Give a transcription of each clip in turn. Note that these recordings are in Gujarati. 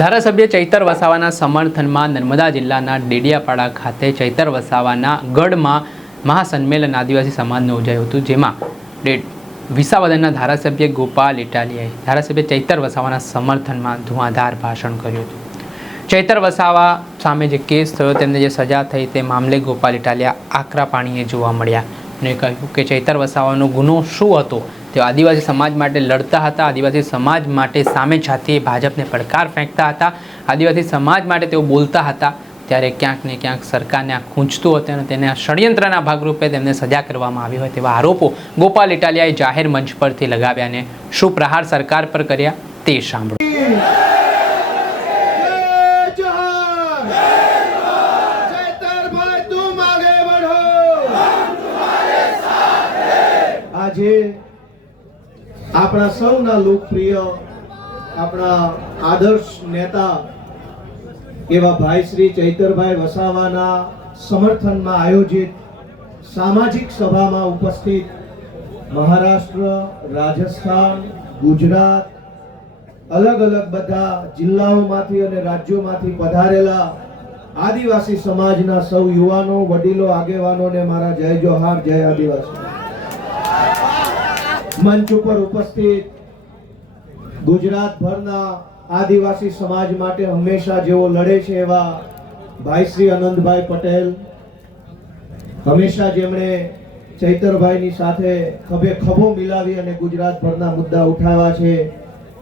ધારાસભ્ય ચૈતર વસાવાના સમર્થનમાં નર્મદા જિલ્લાના ડેડિયાપાડા ખાતે ચૈતર વસાવાના ગઢમાં મહાસંમેલન આદિવાસી સમાજનું યોજાયું હતું, જેમાં વિસાવદરના ધારાસભ્ય ગોપાલ ઇટાલિયાએ ધારાસભ્ય ચૈતર વસાવાના સમર્થનમાં ધુઆંધાર ભાષણ કર્યું હતું। ચૈતર વસાવા સામે જે કેસ થયો, તેમને જે સજા થઈ તે મામલે ગોપાલ ઇટાલિયા આકરા પાણીએ જોવા મળ્યા અને કહ્યું કે ચૈતર વસાવાનો ગુનો શું હતો। તેઓ આદિવાસી સમાજ માટે લડતા હતા, આદિવાસી સમાજ માટે સામે છાતીએ ભાજપને પડકાર ફેંકતા હતા, આદિવાસી સમાજ માટે તેઓ બોલતા હતા। ત્યારે ક્યાંક ને ક્યાંક સરકારને આ ખૂંચતું હતું અને તેને ષડયંત્રના ભાગરૂપે તેમને સજા કરવામાં આવી હોય તેવા આરોપો ગોપાલ ઇટાલિયાએ જાહેર મંચ પરથી લગાવ્યા અને શું પ્રહાર સરકાર પર કર્યા તે સાંભળો। આજે આપણા સૌના લોકપ્રિય, આપણા આદર્શ નેતા એવા ભાઈ શ્રી ચૈતરભાઈ વસાવાના સમર્થનમાં આયોજિત સામાજિક સભામાં ઉપસ્થિત મહારાષ્ટ્ર, રાજસ્થાન, ગુજરાત, અલગ અલગ બધા જિલ્લાઓમાંથી અને રાજ્યોમાંથી પધારેલા આદિવાસી સમાજના સૌ યુવાનો, વડીલો, આગેવાનોને મારા જય જોહાર, જય આદિવાસી। મંચ ઉપર ઉપસ્થિત ગુજરાતભરના આદિવાસી સમાજ માટે હંમેશા જેઓ લડે છે એવા ભાઈ શ્રી આનંદભાઈ પટેલ, હંમેશા જેમણે ચૈતરભાઈની સાથે ખભે ખભો મિલાવી અને ગુજરાતભરના મુદ્દા ઉઠાવ્યા છે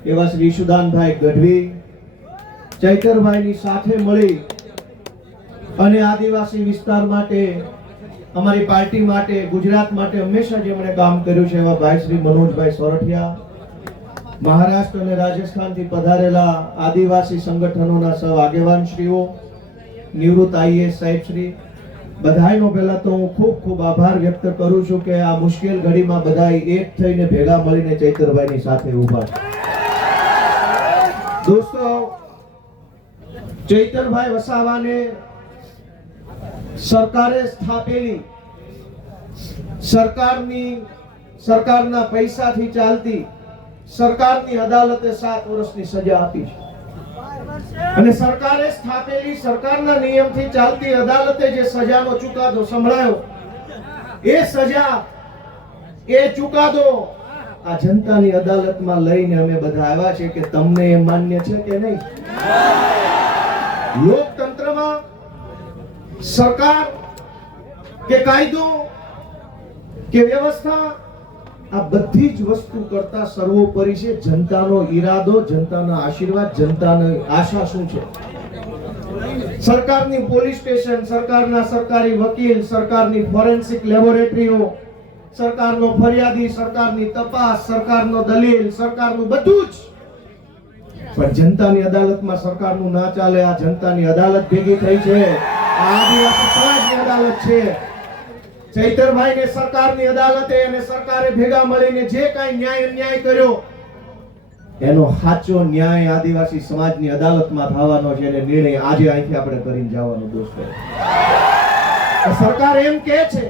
એવા શ્રી ઈશુદાનભાઈ ગઢવી, ચૈતરભાઈની સાથે મળી અને આદિવાસી વિસ્તાર માટે, અમારી પાર્ટી માટે, ગુજરાત માટે હંમેશા જેમણે કામ કર્યું છે એવા ભાઈ શ્રી મનોજભાઈ સોરઠિયા, મહારાષ્ટ્ર અને રાજસ્થાનથી પધારેલા આદિવાસી સંગઠનોના સૌ આગેવાનશ્રીઓ, નિવૃત્ત આઈએએસ સાહેબશ્રી, બધાયનો પહેલા તો હું ખૂબ ખૂબ આભાર વ્યક્ત કરું છું કે આ મુશ્કેલ ઘડીમાં બધાય એક થઈને ભેગા મળીને ચૈતરભાઈની સાથે ઊભા છે। દોસ્તો, ચૈતરભાઈ વસાવાને સરકારે સ્થાપેલી, સરકારના પૈસાથી ચાલતી સરકારની અદાલતે 7 વર્ષની સજા આપી છે અને સરકારે સ્થાપેલી સરકારના નિયમથી ચાલતી અદાલતે જે સજાનો ચુકાદો સંભળાયો, એ સજા, એ ચુકાદો આ જનતાની અદાલતમાં લઈને અમે બધા આવ્યા છે કે તમને એ માન્ય છે કે નહીં। લોકતંત્રમાં સરકાર કે કાયદો કે વ્યવસ્થા, આ બધી જ વસ્તુ કરતા સર્વોપરી છે જનતાનો ઈરાદો, જનતાના આશીર્વાદ, જનતાની આશા શું છે। સરકારની પોલીસ સ્ટેશન, સરકારના સરકારી વકીલ, સરકારની ફોરેન્સિક લેબોરેટરીઓ, સરકારનો ફરિયાદી, સરકારની તપાસ, સરકારનો દલીલ, સરકારનું બધું જ, પણ જનતાની અદાલતમાં સરકારનું ના ચાલે। આ જનતાની અદાલત ભેગી થઈ છે, આદિવાસી સમાજની અદાલત છે। ચૈતરભાઈને સરકારની અદાલતે અને સરકારે ભેગા મળીને જે કાંઈ ન્યાય અન્યાય કર્યો, એનો સાચો ન્યાય આદિવાસી સમાજની અદાલતમાં થવાનો છે અને નિર્ણય આજે અહીંથી આપણે કરીને જવાનો। દોસ્તો, સરકાર એમ કહે છે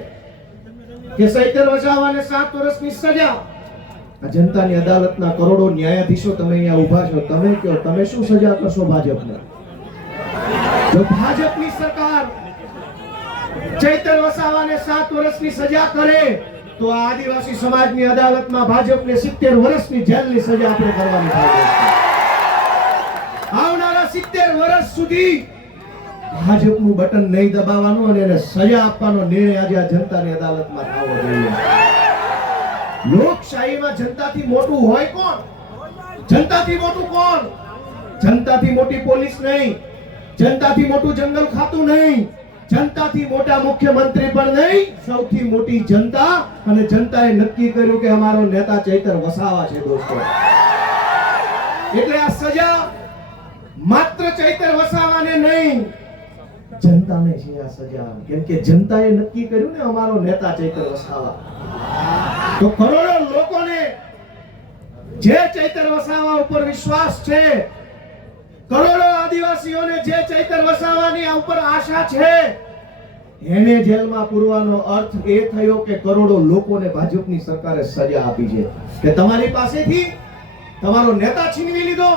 કે ચૈતર વસાવાને 7 વર્ષની સજા, આ જનતાની અદાલતના કરોડો ન્યાયાધીશો તમે અહીંયા ઊભા છો, તમે કહો તમે શું સજા કરશો ભાજપને? જો ભાજપની સરકાર ચૈતર વસાવાને 7 વર્ષની સજા કરે તો આ આદિવાસી સમાજની અદાલતમાં ભાજપને 70 વર્ષની જેલની સજા આપણે કરવાની થાય। આવનારા 70 વર્ષ સુધી ભાજપનું બટન નહીં દબાવવાનું અને એને સજા આપવાનો નિર્ણય આજે આ જનતાની અદાલતમાં થવો જોઈએ। લોકશાહીમાં જનતાથી મોટું હોય કોણ? જનતાથી મોટું કોણ? જનતાથી મોટી પોલીસ નહીં, જનતાથી મોટું જંગલ ખાતું નહીં, જનતાથી મોટા મુખ્યમંત્રી પણ નહીં, સૌથી મોટી જનતા, અને જનતાએ નક્કી કર્યું કે અમારો નેતા ચૈતર વસાવા છે। દોસ્તો, એટલે આ સજા માત્ર ચૈતર વસાવાને નહીં, જનતાને છે આ સજા, કેમ કે જનતાએ નક્કી કર્યું ને અમારો નેતા ચૈતર વસાવા। તો કરોડો લોકોને જે ચૈતર વસાવા ઉપર વિશ્વાસ છે, કરોડો આદિવાસીઓને જે ચૈતર વસાવાની ઉપર આશા છે, એને જેલમાં પૂરવાનો અર્થ એ થયો કે કરોડો લોકોને ભાજપની સરકારે સજા આપી છે કે તમારી પાસેથી તમારો નેતા છીનવી લીધો,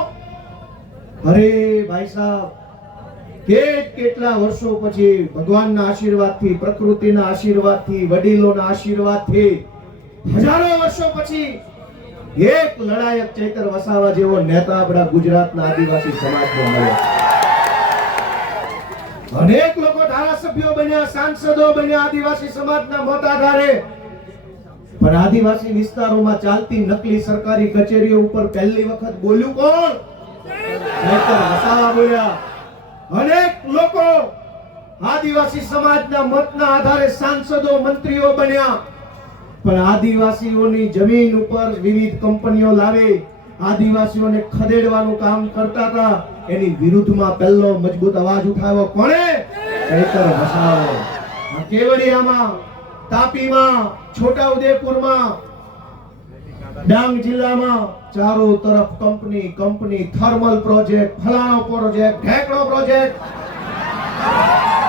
અરે ભાઈ સાહેબ, કેટલા વર્ષો પછી ભગવાનના આશીર્વાદથી, પ્રકૃતિના આશીર્વાદથી, વડીલોના આશીર્વાદથી હજારો વર્ષો પછી એક લડાયક ચૈતર વસાવા જેવો નેતા આપણા ગુજરાતના આદિવાસી સમાજનો મળ્યો. અનેક લોકો ધારાસભ્યો બન્યા, સાંસદો બન્યા આદિવાસી સમાજના મત આધારે, પણ આદિવાસી વિસ્તારોમાં ચાલતી નકલી સરકારી કચેરીઓ ઉપર પહેલી વખત બોલ્યું કોણ? ચૈતર વસાવા બોલ્યા. અનેક લોકો આદિવાસી સમાજના મતના આધારે સાંસદો, મંત્રીઓ બન્યા, પણ આદિવાસીઓની જમીન ઉપર વિવિધ કંપનીઓ લાવી આદિવાસીઓને ખદેડવાનું કામ કરતા હતા. એની વિરુદ્ધમાં પહેલો મજબૂત અવાજ ઉઠાવ્યો કોણે? ચૈતર વસાવા. કેવડિયામાં, તાપીમાં, છોટાઉદેપુરમાં, ડાંગ જિલ્લામાં ચારો તરફ કંપની, થર્મલ પ્રોજેક્ટ, ફલાણો પ્રોજેક્ટ, ઢેકણો પ્રોજેક્ટ.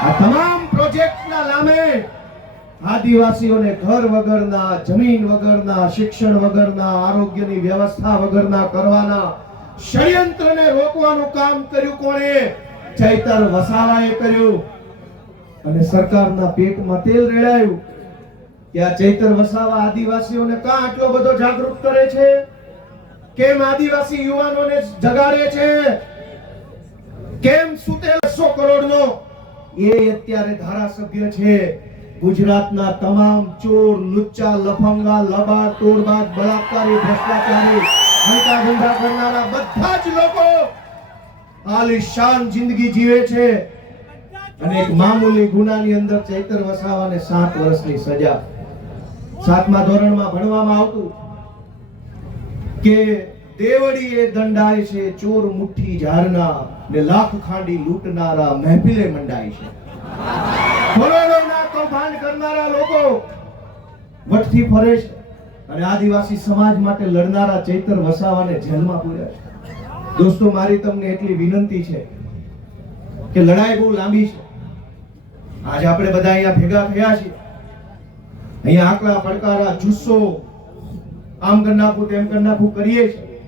આ તમામ પ્રોજેક્ટના નામે આદિવાસીઓને ઘર વગરના, જમીન વગરના, શિક્ષણ વગરના, આરોગ્યની વ્યવસ્થા વગરના કરવાના ષડયંત્રને રોકવાનું કામ કર્યું કોણે? ચૈતર વસાવાએ કર્યું. અને સરકારના પેટમાં તેલ રેડાયું કે આ ચૈતર વસાવા આદિવાસીઓને કાં આટલો બધો જાગૃત કરે છે? કેમ આદિવાસી યુવાનોને જગાડે છે? કેમ સુતેલ 100 કરોડનો એ અત્યારે ધારાસભ્ય છે? ગુજરાતના તમામ ચોર, લુચ્ચા, લફંગા, લબાડ, તોડબાજ, બળાત્કારી, ભ્રષ્ટાચારી, હંતા ધંધા કરનારા બધા જ લોકો આલિશાન જિંદગી જીવે છે. અને એક મામૂલી ગુનાની અંદર ચૈતર વસાવાને 7 વર્ષની સજા. 7મા ધોરણમાં ભણવામાં આવતું કે દેવડી એ દંડાય છે, ચોર મુઠ્ઠી ઝારના, ને લાખ ખાંડી લૂંટનારા મહેફિલે મંડાય છે. કરોડોના કૌભાંડ કરનારા લોકો વટથી ફરે છે અને આદિવાસી સમાજ માટે લડનારા ચૈતર વસાવાને જેલમાં પૂર્યા છે. દોસ્તો, મારી તમને એટલી વિનંતી છે કે લડાઈ બહુ લાંબી છે. આજે આપણે બધા અહીંયા ભેગા થયા છીએ, અહીંયા આકલા પડકારા, જુસ્સો, આમ કરી નાખું, તેમ કરી નાખું કરીએ છીએ,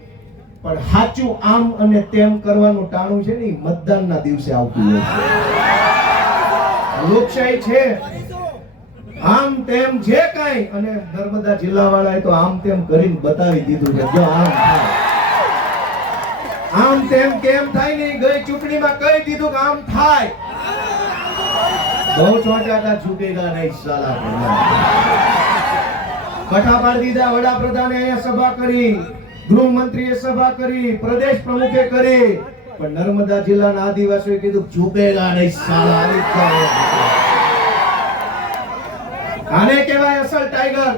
પણ સાચું આમ અને તેમ કરવાનું ટાણું છે ને મતદાનના દિવસે આવતું હોય છે. લોકશાહી છે, આમ તેમ જે કાંઈ, અને નર્મદા જિલ્લા વાળાએ તો આમ તેમ કરીને બતાવી દીધું છે. જો આમ થાય, આમ તેમ કેમ થાય નહીં, ગઈ ચૂંટણીમાં કહી દીધું કે આમ થાય. બહુ ચોંટાટા છૂટેગા નહીં સાલા. કઠા પાડી દીધા. વડાપ્રધાને અહીંયા સભા કરી, ગૃહમંત્રીએ સભા કરી, પ્રદેશ પ્રમુખે કરી, પણ નર્મદા જિલ્લાના આદિવાસીઓએ કીધું ઝૂકેગા નહીં સાલા. આને કહેવાય અસલ ટાઈગર.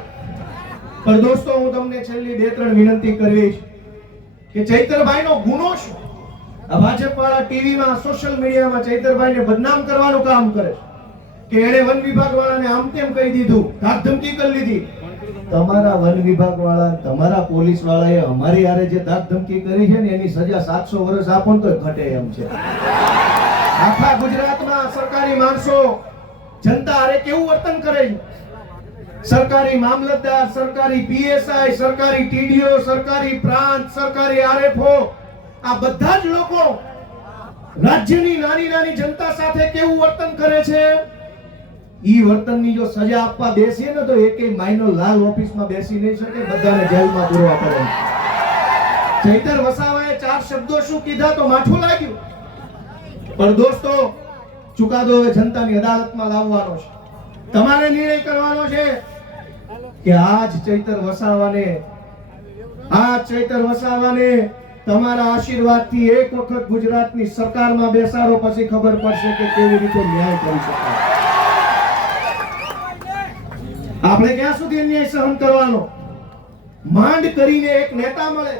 પણ દોસ્તો, હું તમને છેલ્લી 2-3 વિનંતી કરવીશ કે ચૈતરભાઈનો ગુનો શું? આ ભાજપ વાળા ટીવીમાં, સોશિયલ મીડિયામાં ચૈતરભાઈને બદનામ કરવાનું કામ કરે કે એણે વન વિભાગ વાળાને આમ તેમ કહી દીધું, ધાક ધમકી કરી લીધી. તમારા વન વિભાગ વાળા, તમારા પોલીસ વાળાએ અમારી હારે જે ધાક ધમકી કરી છે ને એની સજા 700 વર્ષ આપો ને તો ઘટે એમ છે. આખા ગુજરાતમાં સરકારી માણસો જનતા હારે કેવું વર્તન કરે છે? સરકારી મામલતદાર, સરકારી પીએસઆઈ, સરકારી ટીડીઓ, સરકારી પ્રાંત, સરકારી આરએફઓ, આ બધા જ લોકો રાજ્યની નાની જનતા સાથે કેવું વર્તન કરે છે? ઈ વર્તનની જો સજા આપવા બેસીએ ને તો એકેય માઈનો લાલ ઓફિસમાં બેસી નહીં શકે, બધાને જેલમાં પૂરવા પડે. ચૈતર વસાવાએ 4 શબ્દો શું કીધા તો માઠું લાગ્યું. પણ દોસ્તો, ચુકાદો હવે જનતાની અદાલતમાં લાવવાનો છે. તમારે નિર્ણય કરવાનો છે કે આજ ચૈતર વસાવાને તમારા આશીર્વાદથી એક વખત ગુજરાતની સરકારમાં બેસાડો, પછી ખબર પડશે કે કેવી રીતે ન્યાય કરી શકાય. આપણે ક્યાં સુધી અન્યાય સહન કરવાનો? માંડ કરીને એક નેતા મળે,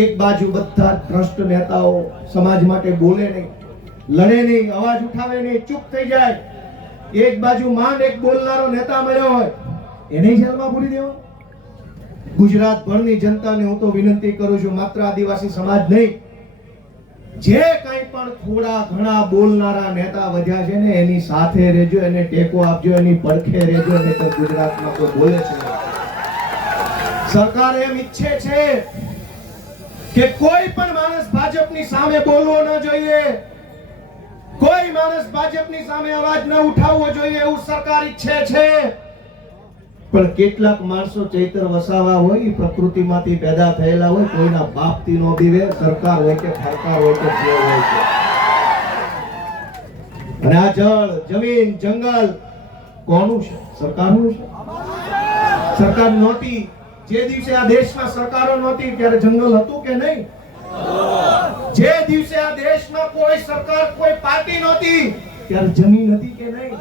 એક બાજુ બધા ભ્રષ્ટ નેતાઓ સમાજ માટે બોલે નહીં, લડે નહીં, અવાજ ઉઠાવે નહીં, ચૂપ થઈ જાય. એક બાજુ માંડ એક બોલનારો નેતા મળ્યો હોય, એને જેલમાં પૂરી દેવો. ગુજરાતભરની જનતાને હું તો વિનંતી કરું છું, માત્ર આદિવાસી સમાજ નહીં, જે કંઈ પણ થોડા ઘણા બોલનારા નેતા વધ્યા છે ને એની સાથે રહેજો, એને ટેકો આપજો, એની પડખે રહેજો. નહીં તો ગુજરાતમાં કોઈ બોલે છે, સરકાર એમ ઈચ્છે છે કે કોઈ પણ માણસ ભાજપની સામે બોલવો ન જોઈએ, કોઈ માણસ ભાજપની સામે અવાજ ન ઉઠાવવો જોઈએ એવું સરકાર ઈચ્છે છે. પણ કેટલાક માણસો ચૈતર વસાવા હોય, ઈ પ્રકૃતિમાંથી પેદા થયેલા હોય, કોઈના બાપથી નો બીવે, સરકાર હોય કે સરકાર હોય કે જે હોય છે. અને આ જળ, જમીન, જંગલ કોનું છે? સરકારનું છે. સરકાર નહોતી, જે દિવસે આ દેશમાં સરકારો નહોતી ત્યારે જંગલ હતું કે નહીં? જે દિવસે આ દેશમાં કોઈ સરકાર, કોઈ પાર્ટી નહોતી ત્યારે જમીન હતી કે નહીં?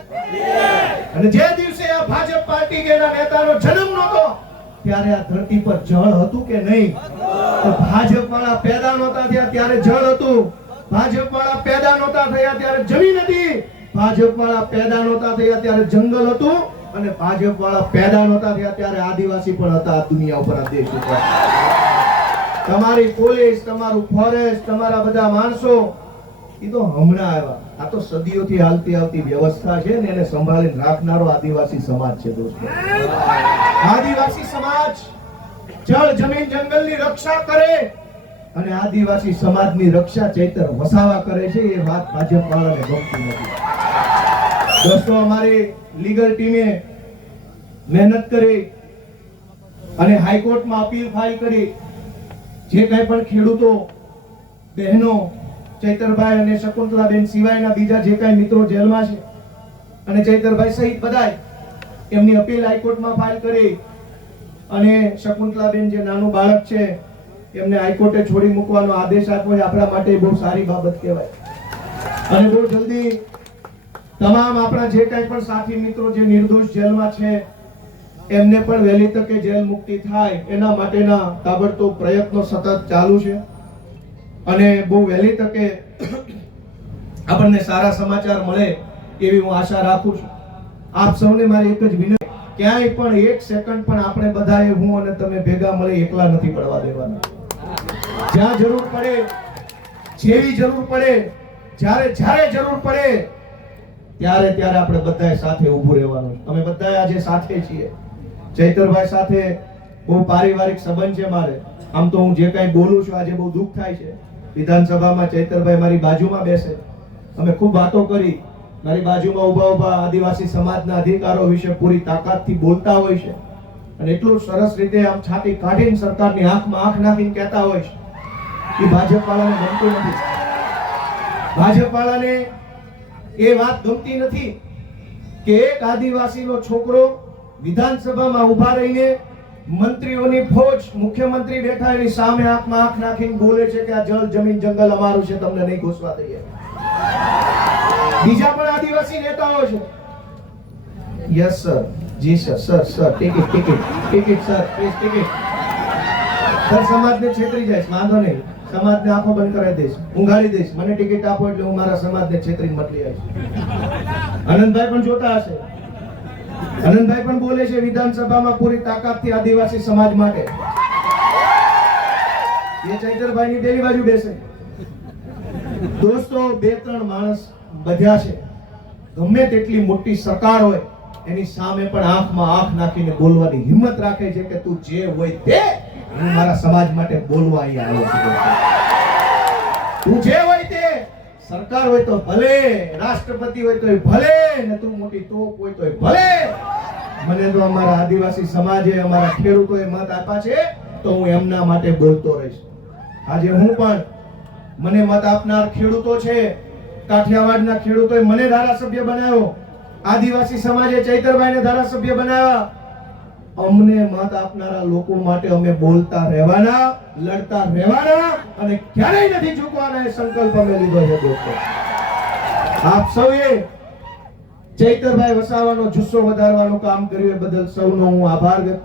અને જે દિવસે આ ભાજપ પાર્ટી કે એના નેતાનો જન્મ નહોતો ત્યારે આ ધરતી પર જળ હતું કે નહીં? તો ભાજપ વાળા પેદા નહોતા થયા ત્યારે જળ હતું, ભાજપ વાળા પેદા નહોતા થયા ત્યારે જમીન હતી, ભાજપ વાળા પેદા નહોતા થયા ત્યારે જંગલ હતું, અને ભાજપ વાળા પેદા નહોતા થયા ત્યારે આદિવાસી પણ હતા આ દુનિયા ઉપર, આ દેશ ઉપર. તમારી પોલીસ, તમારું ફોરેસ્ટ, તમારા બધા માણસો એ તો હમણાં આવ્યા. આ તો સદીઓથી હાલતી આવતી વ્યવસ્થા છે ને, એને સંભાળીને રાખનારો આદિવાસી સમાજ છે દોસ્તો. આદિવાસી સમાજ જળ, જમીન, જંગલની રક્ષા કરે અને આદિવાસી સમાજની રક્ષા ચૈતર વસાવા કરે છે. એ વાત ભાજપ વાળાને ગમતી નથી. દોસ્તો, અમારી લીગલ ટીમે મહેનત કરી અને હાઈકોર્ટમાં અપીલ ફાઇલ કરી. જે કંઈ પણ ખેડૂતો, બહેનો, ચૈતરભાઈ અને શકુંતલાબેન સિવાયના બીજા જે કાંઈ મિત્રો જેલમાં છે અને ચૈતરભાઈ સહિત બધાય એમની અપીલ હાઈકોર્ટમાં ફાઇલ કરી અને શકુંતલાબેન જે નાનું બાળક છે એમને હાઈકોર્ટે છોડી મૂકવાનો આદેશ આપ્યો છે. આપણા માટે બહુ સારી બાબત કહેવાય. અને બહુ જલ્દી તમામ આપણા જે કાંઈ પણ સાથી મિત્રો જે નિર્દોષ જેલમાં છે એમને પણ વહેલી તકે જેલ મુક્તિ થાય એના માટેના તાબડતોબ પ્રયત્નો સતત ચાલુ છે. અને બહુ વહેલી તકે આપણને સારા સમાચાર મળે એવી હું આશા રાખું છું. આપ સૌને મારી એક જ વિનંતી, ક્યાંય પણ એક સેકન્ડ પણ આપણે બધાએ, હું અને તમે ભેગા મળી એકલા નથી પડવા દેવાના. જ્યાં જરૂર પડે, જેવી જરૂર પડે, જ્યારે જરૂર પડે ત્યારે આપણે બધાએ સાથે ઊભું રહેવાનું. અમે બધાએ આજે સાથે છીએ. ચૈતરભાઈ સાથે બહુ પારિવારિક સંબંધ છે મારે. આમ તો હું જે કાંઈ બોલું છું આજે બહુ દુઃખ થાય છે. વિધાનસભામાં ચૈતરભાઈ મારી બાજુમાં બેસે, અમે ખૂબ વાતો કરી, મારી બાજુમાં ઊભા આદિવાસી સમાજના અધિકારો વિશે પૂરી તાકાતથી બોલતા હોય છે અને એટલું સરસ રીતે આમ છાતી કાઢીને સરકારની આંખમાં આંખ નાખીને કહેતા હોય છે. એ ભાજપ વાળાને ગમતું નથી. ભાજપ વાળાને એ વાત ગમતી નથી કે એક આદિવાસીનો છોકરો વિધાનસભામાં ઊભા રહીને મંત્રીઓની ફોજ, મુખ્યમંત્રી બેઠા એની સામે આંખમાં આંખ નાખીને બોલે છે કે આ જળ, જમીન, જંગલ અમારું છે, તમને નહીં ઘૂસવા દઈએ. બીજા પણ આદિવાસી નેતાઓ છે. યસ સર, જી sir, sir ticket sir, please ticket. Sir સમાજને છેતરી જાય, વાંધો નહીં, સમાજને આંખો બંધ કરાવી દઈશ, ઊંઘાડી દઈશ, મને ટિકિટ આપો એટલે હું મારા સમાજને છેતરીને મોકલી આવીશ. આનંદભાઈ પણ જોતા હશે. આનંદભાઈ પણ બોલે છે વિધાનસભામાં પૂરી તાકાતથી આદિવાસી સમાજ માટે. એ ચૈતરભાઈની પેલી બાજુ બેસે. દોસ્તો, 2-3 માણસ બધ્યા છે. ગમે તેટલી મોટી સરકાર હોય એની સામે પણ આંખમાં આંખ નાખીને બોલવાની હિંમત રાખે છે કે તું જે હોય તે, હું મારા સમાજ માટે બોલવા અહીંયા આવ્યો છું. તું જે હોય તે, સરકાર હોય તો ભલે, રાષ્ટ્રપતિ હોય તો ભલે, ને તું મોટી તોપ હોય તો ભલે. મને તો અમારા આદિવાસી સમાજે, અમારા ખેડૂતોએ મત આપ્યા છે તો હું એમના માટે બોલતો રહીશ. આજે હું પણ, મને મત આપનાર ખેડૂતો છે, કાઠિયાવાડના ખેડૂતોએ મને ધારાસભ્ય બનાવ્યો, આદિવાસી સમાજે ચૈતરભાઈને ધારાસભ્ય બનાવ્યા. અમને મત આપનારા લોકો માટે અમે બોલતા રહેવાના, લડતા રહેવાના અને ક્યારેય નથી ઝૂકવાના. એ સંકલ્પ અમે લીધો છે દોસ્તો. આપ સૌએ ચૈતરભાઈ વસાવાનો જુસ્સો વધારવાનું કામ કર્યું એ બદલ સૌનો હું આભાર વ્યક્ત